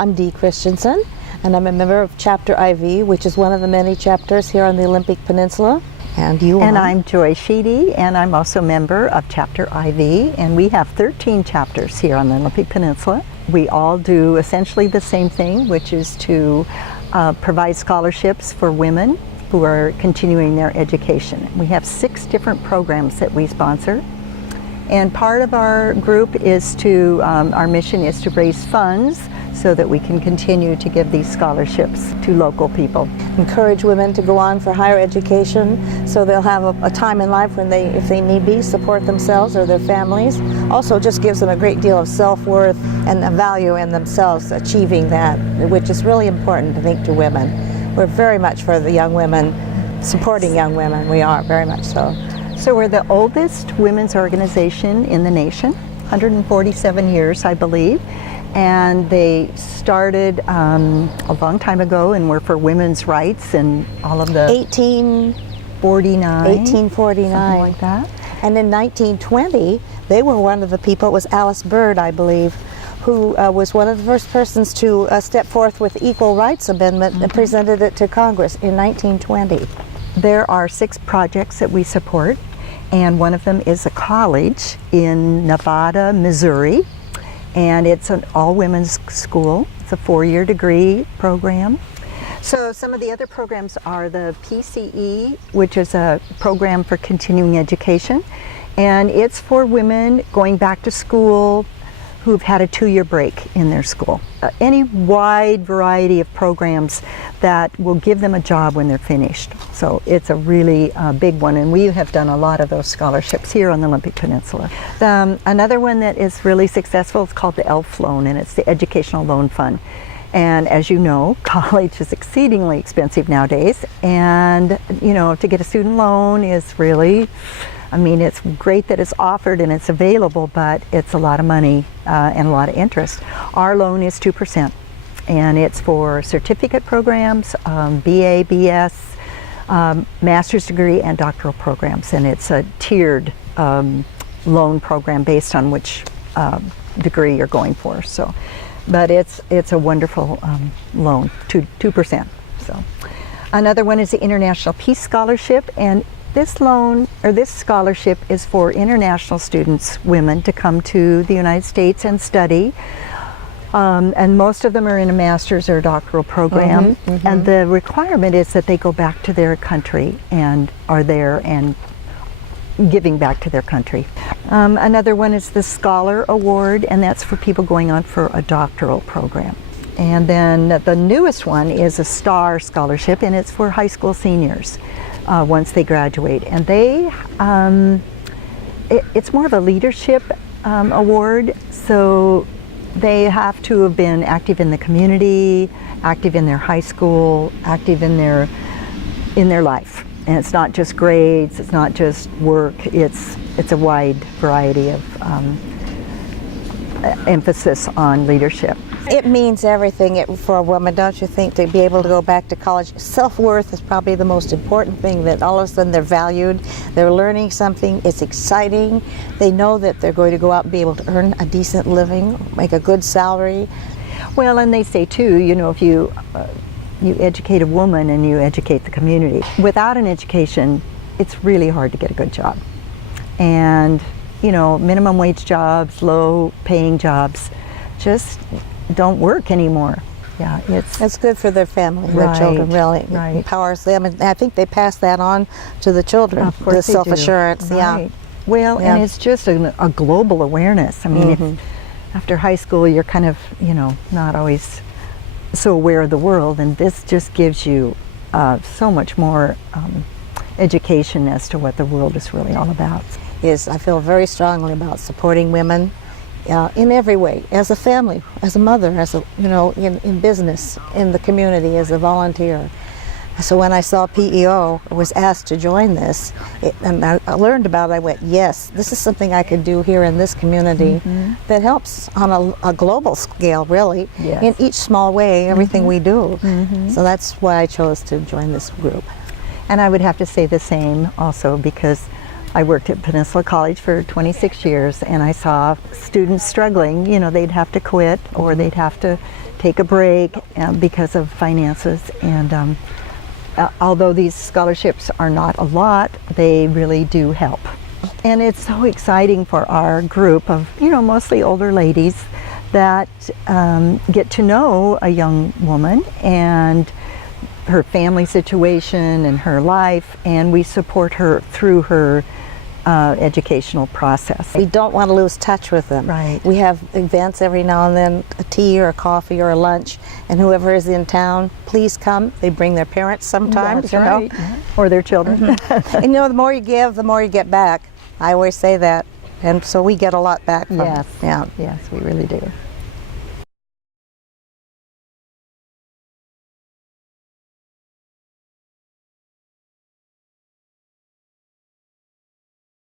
I'm Dee Christensen, and I'm a member of Chapter IV, which is one of the many chapters here on the Olympic Peninsula. And you And are? I'm Joy Sheedy, and I'm also a member of Chapter IV, and we have 13 chapters here on the Olympic Peninsula. We all do essentially the same thing, which is to provide scholarships for women who are continuing their education. We have 6 different programs that we sponsor. And part of our group is to, our mission is to raise funds so that we can continue to give these scholarships to local people. Encourage women to go on for higher education so they'll have a time in life when they, if they need be, support themselves or their families. Also just gives them a great deal of self-worth and a value in themselves achieving that, which is really important, I think, to women. We're very much for the young women, supporting young women. We are, very much so. So we're the oldest women's organization in the nation, 147 years, I believe. And they started a long time ago, and were for women's rights and all of the 1849, something like that. And in 1920, they were one of the people, it was Alice Byrd, I believe, who was one of the first persons to step forth with the Equal Rights Amendment and presented it to Congress in 1920. There are 6 projects that we support, and one of them is a college in Nevada, Missouri. And it's an all-women's school. It's a 4-year degree program. So some of the other programs are the PCE, which is a program for continuing education. And it's for women going back to school who've had a 2-year break in their school. Any wide variety of programs that will give them a job when they're finished. So it's a really big one, and we have done a lot of those scholarships here on the Olympic Peninsula. Another one that is really successful is called the ELF loan, and it's the Educational Loan Fund. And as you know, college is exceedingly expensive nowadays, and you know, to get a student loan is really, I mean, it's great that it's offered and it's available, but it's a lot of money and a lot of interest. Our loan is 2%, and it's for certificate programs, BA, BS, master's degree, and doctoral programs. And it's a tiered loan program based on which degree you're going for. So, but it's a wonderful loan, 2%. So, another one is the International Peace Scholarship, and this loan, or this scholarship, is for international students, women, to come to the United States and study. And most of them are in a master's or doctoral program. And the requirement is that they go back to their country and are there and giving back to their country. Another one is the Scholar Award, and that's for people going on for a doctoral program. And then the newest one is a STAR Scholarship, and it's for high school seniors. Once they graduate, and they it's more of a leadership award, so they have to have been active in the community, active in their high school, active in their life. And it's not just grades, it's not just work, it's a wide variety of emphasis on leadership. It means everything for a woman, don't you think, to be able to go back to college? Self-worth is probably the most important thing, that all of a sudden they're valued, they're learning something, it's exciting, they know that they're going to go out and be able to earn a decent living, make a good salary. Well, and they say too, you know, if you educate a woman and you educate the community, without an education, it's really hard to get a good job. And, you know, minimum wage jobs, low paying jobs, just don't work anymore. Yeah, it's good for their family, their children, really. It empowers them, and I think they pass that on to the children. Of course, the self-assurance. Yeah. Well, and it's just a global awareness. I mean, if after high school you're kind of, you know, not always so aware of the world, and this just gives you so much more education as to what the world is really all about. I feel very strongly about supporting women. In every way, as a family, as a mother, as a, you know, in business, in the community, as a volunteer. So when I saw P.E.O. was asked to join this, and I learned about it, I went, yes, this is something I could do here in this community that helps on a global scale, really, in each small way, everything we do. So that's why I chose to join this group. And I would have to say the same also, because I worked at Peninsula College for 26 years, and I saw students struggling. You know, they'd have to quit or they'd have to take a break because of finances. And although these scholarships are not a lot, they really do help. And it's so exciting for our group of, you know, mostly older ladies that get to know a young woman and her family situation and her life, and we support her through her educational process. We don't want to lose touch with them. Right. We have events every now and then, a tea or a coffee or a lunch, and whoever is in town, please come. They bring their parents sometimes, That's you know. right. Or their children. And you know, the more you give, the more you get back. I always say that, and so we get a lot back from Yes. it. Yeah. Yes, we really do.